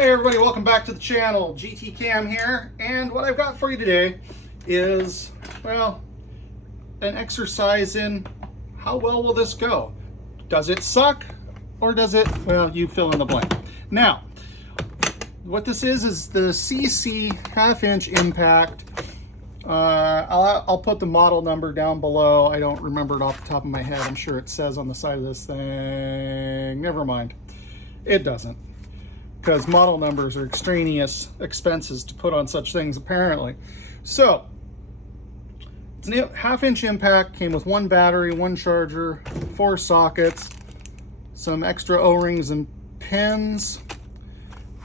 Hey everybody, welcome back to the channel. GT Cam here, and what I've got for you today is, well, an exercise in how well will this go? Does it suck or does it, well, you fill in the blank. Now, what this is the Seesii 1/2-inch impact. I'll put the model number down below. I don't remember it off the top of my head. I'm sure it says on the side of this thing. Never mind. It doesn't, because model numbers are extraneous expenses to put on such things, apparently. So, it's a 1/2-inch impact, came with one battery, one charger, 4 sockets, some extra O-rings and pins,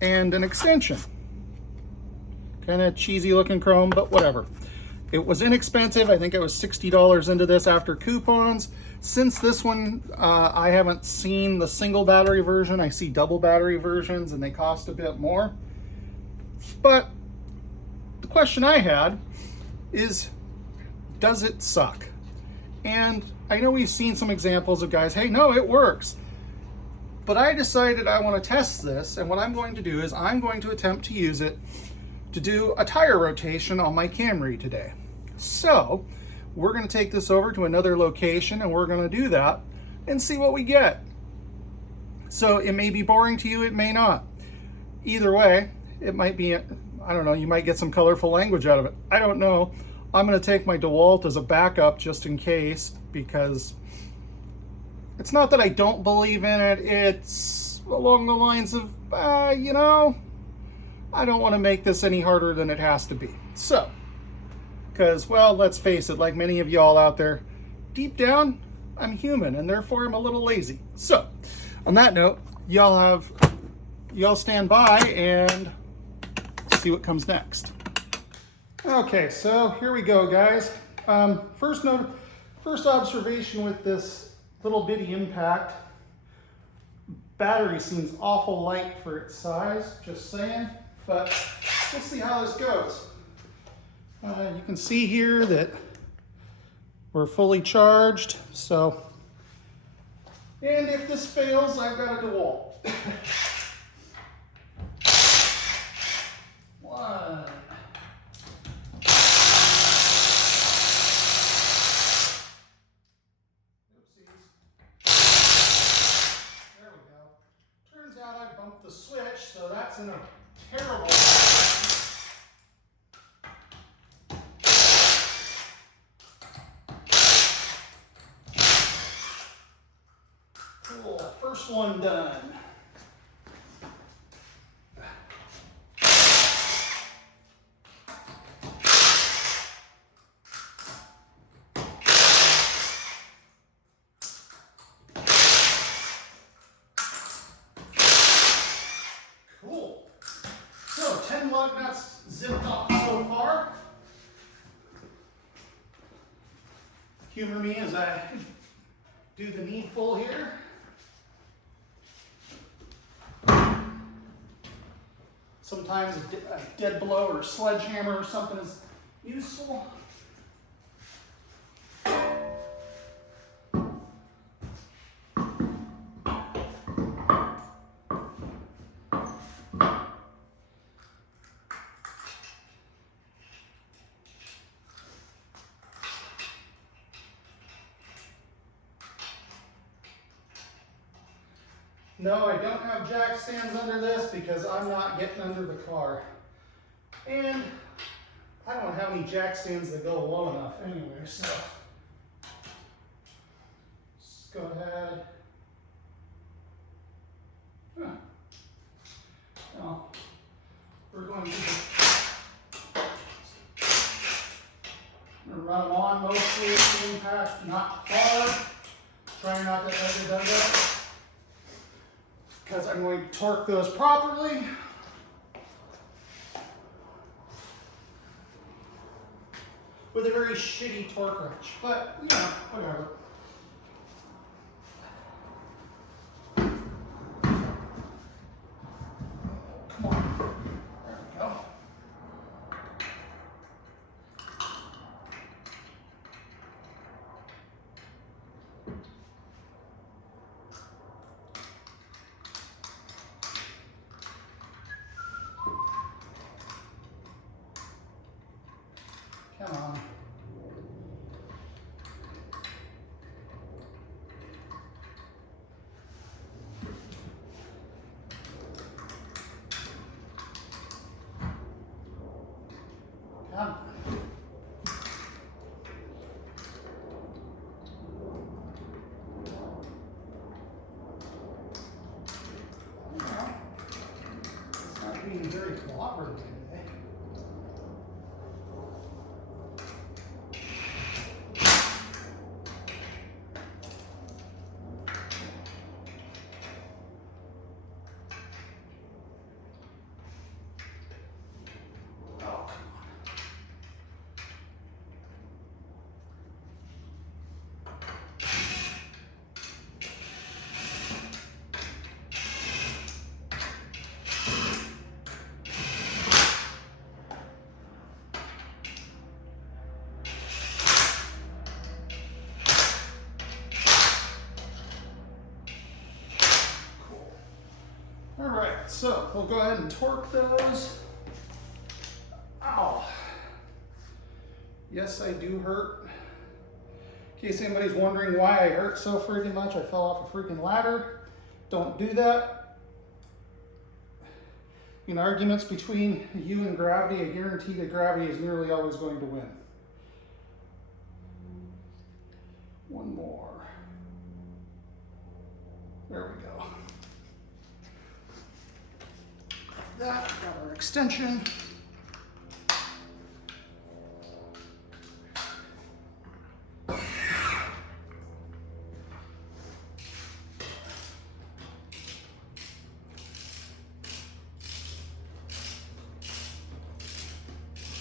and an extension. Kind of cheesy looking chrome, but whatever. It was inexpensive. I think it was $60 into this after coupons. Since this one, I haven't seen the single battery version. I see double battery versions and they cost a bit more. But the question I had is, does it suck? And I know we've seen some examples of guys, hey, no, it works. But I decided I want to test this, and what I'm going to do is I'm going to attempt to use it to do a tire rotation on my Camry today. So we're going to take this over to another location and we're going to do that and see what we get. So it may be boring to you, it may not. Either way, it might be, I don't know, you might get some colorful language out of it. I don't know. I'm going to take my DeWalt as a backup just in case, because it's not that I don't believe in it. It's along the lines of, you know, I don't want to make this any harder than it has to be. So, because, well, let's face it, like many of y'all out there, deep down, I'm human, and therefore I'm a little lazy. So, on that note, y'all stand by and see what comes next. Okay, so here we go, guys. First observation with this little bitty impact. Battery seems awful light for its size, just saying. But we'll see how this goes. You can see here that we're fully charged. So, and if this fails, I've got a DeWalt. One. Oopsies. There we go. Turns out I bumped the switch, so that's in a terrible. Cool, first one done. Cool. So 10 lug nuts zipped off so far. Humor me as I do the needful here. Sometimes a dead blow or a sledgehammer or something is useful. No, I don't have jack stands under this because I'm not getting under the car. And I don't have any jack stands that go low enough anyway, so just go ahead. Now, we're going to run them on mostly with the impact, not hard. Try not to overdone that, because I'm going to torque those properly. With a very shitty torque wrench, but you know, whatever. Come on, there we go. Come on. Come on. It's not being very cooperative today. All right, so we'll go ahead and torque those. Ow. Yes, I do hurt. In case anybody's wondering why I hurt so freaking much, I fell off a freaking ladder. Don't do that. In arguments between you and gravity, I guarantee that gravity is nearly always going to win. One more. There we go. That, got our extension.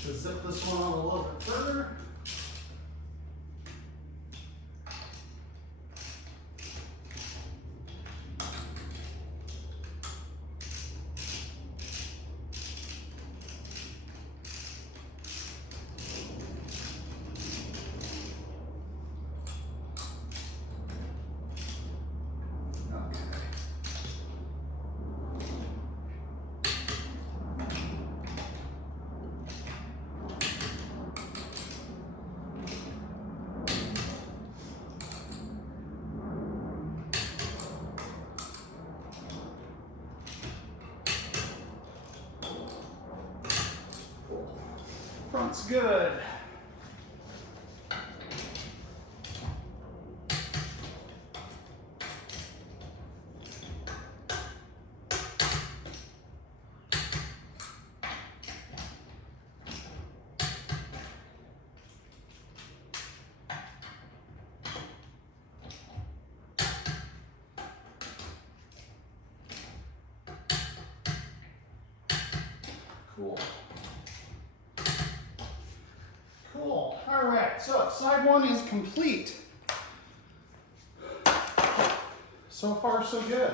Let's zip this one on a little bit further. Front's good. Cool. Cool. All right, so side one is complete. So far, so good.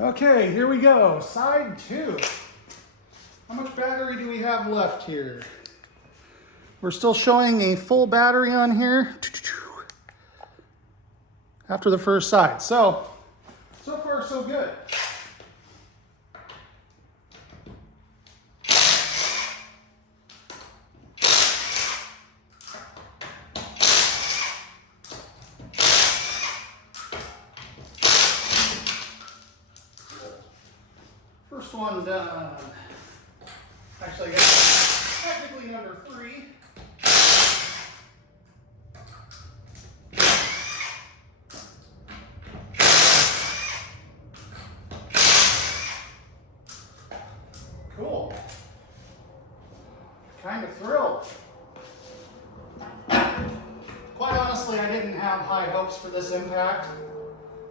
Okay, here we go. Side two. How much battery do we have left here? We're still showing a full battery on here after the first side. So far, so good. First one done. Actually, I guess technically number 3. Cool. Kind of thrilled. Quite honestly, I didn't have high hopes for this impact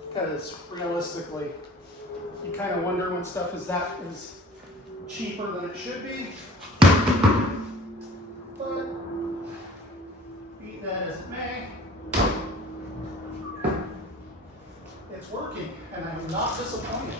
because realistically, you kind of wonder when stuff is cheaper than it should be. But be that as it may, it's working and I'm not disappointed.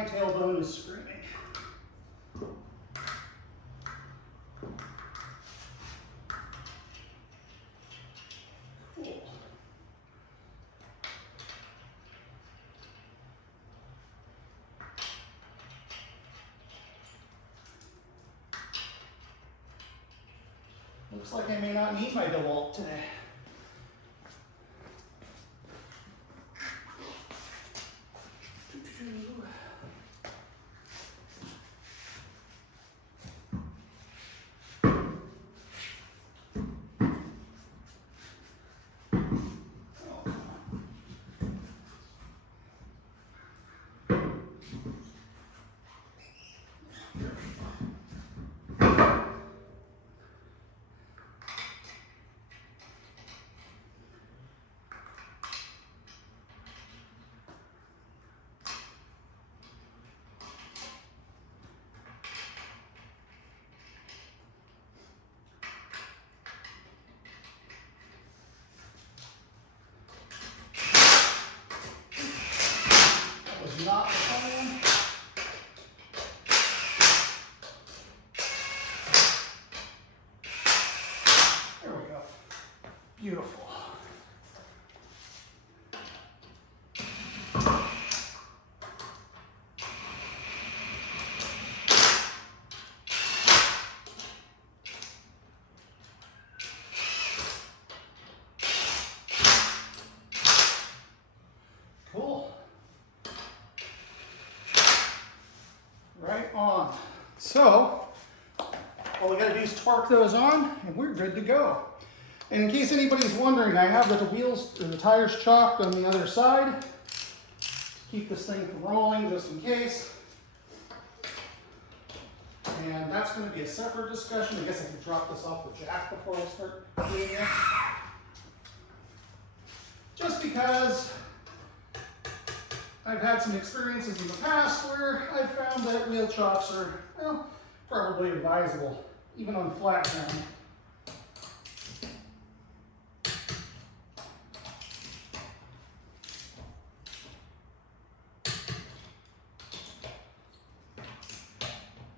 my tailbone is screaming. Cool. Looks like I may not need my DeWalt today. Not the plan. There we go. Beautiful. Cool. Right on. So, all we gotta do is torque those on and we're good to go. And in case anybody's wondering, I have the wheels, the tires chalked on the other side to keep this thing from rolling just in case. And that's gonna be a separate discussion. I guess I can drop this off the jack before I start doing this. Just because I've had some experiences in the past where I've found that wheel chocks are, well, probably advisable, even on flat ground.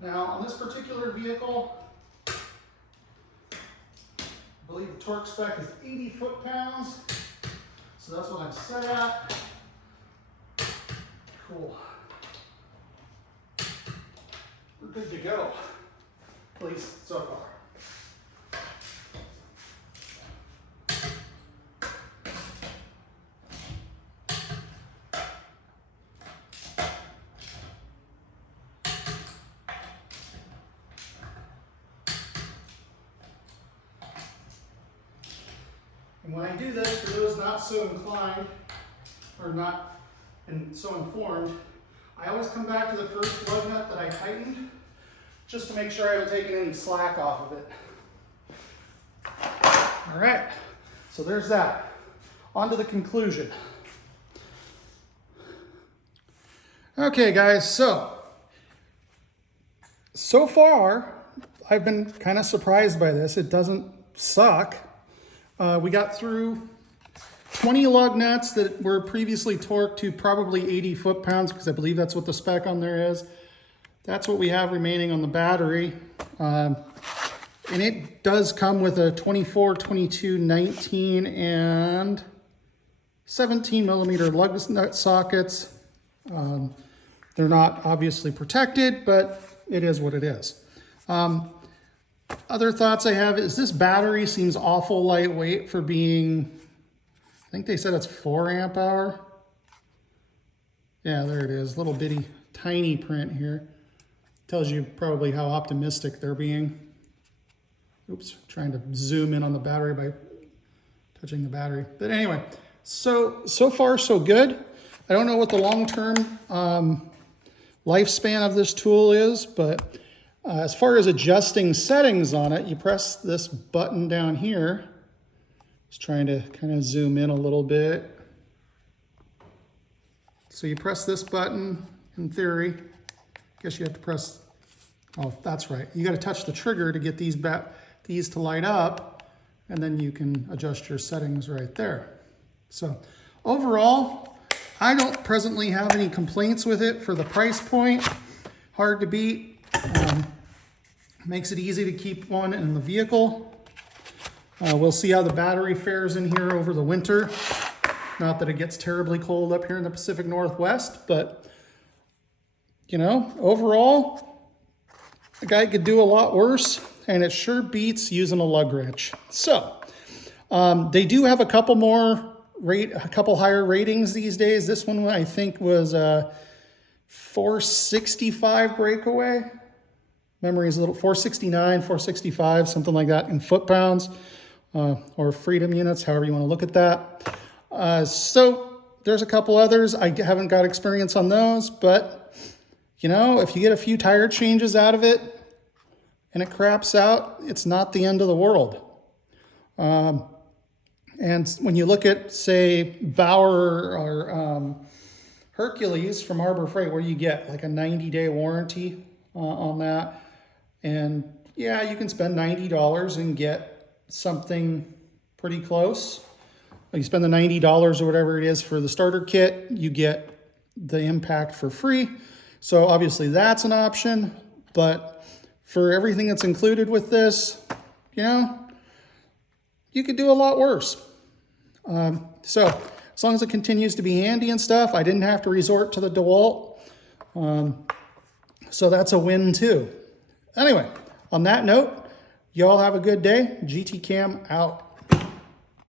Now, on this particular vehicle, I believe the torque spec is 80 foot-pounds, so that's what I'm set at. Cool. We're good to go, at least so far. And when I do this, for those not so inclined, or not and so informed, I always come back to the first lug nut that I tightened, just to make sure I haven't taken any slack off of it. All right, so there's that. On to the conclusion. Okay guys, so far, I've been kind of surprised by this. It doesn't suck. We got through 20 lug nuts that were previously torqued to probably 80 foot-pounds, because I believe that's what the spec on there is. That's what we have remaining on the battery. And it does come with a 24, 22, 19, and 17 millimeter lug nut sockets. They're not obviously protected, but it is what it is. Other thoughts I have is this battery seems awful lightweight for being, I think they said it's 4 amp hour. Yeah, there it is, little bitty tiny print here. Tells you probably how optimistic they're being. Oops, trying to zoom in on the battery by touching the battery. But anyway, so far so good. I don't know what the long-term lifespan of this tool is, but as far as adjusting settings on it, you press this button down here. Just trying to kind of zoom in a little bit. So you press this button, in theory. I guess you have to press, oh, that's right. You got to touch the trigger to get these to light up, and then you can adjust your settings right there. So overall, I don't presently have any complaints with it for the price point. Hard to beat. Makes it easy to keep one in the vehicle. We'll see how the battery fares in here over the winter. Not that it gets terribly cold up here in the Pacific Northwest, but you know, overall, the guy could do a lot worse, and it sure beats using a lug wrench. So, they do have a couple higher ratings these days. This one I think was 465 breakaway. Memory is a little 469, 465, something like that in foot-pounds or freedom units, however you want to look at that. So there's a couple others. I haven't got experience on those, but you know, if you get a few tire changes out of it and it craps out, it's not the end of the world. And when you look at, say, Bauer or Hercules from Harbor Freight, where you get like a 90-day warranty on that, and yeah, you can spend $90 and get something pretty close. You spend the $90 or whatever it is for the starter kit, you get the impact for free. So obviously that's an option, but for everything that's included with this, you know, you could do a lot worse. So as long as it continues to be handy and stuff, I didn't have to resort to the DeWalt. So that's a win too. Anyway, on that note, y'all have a good day. GT Cam out.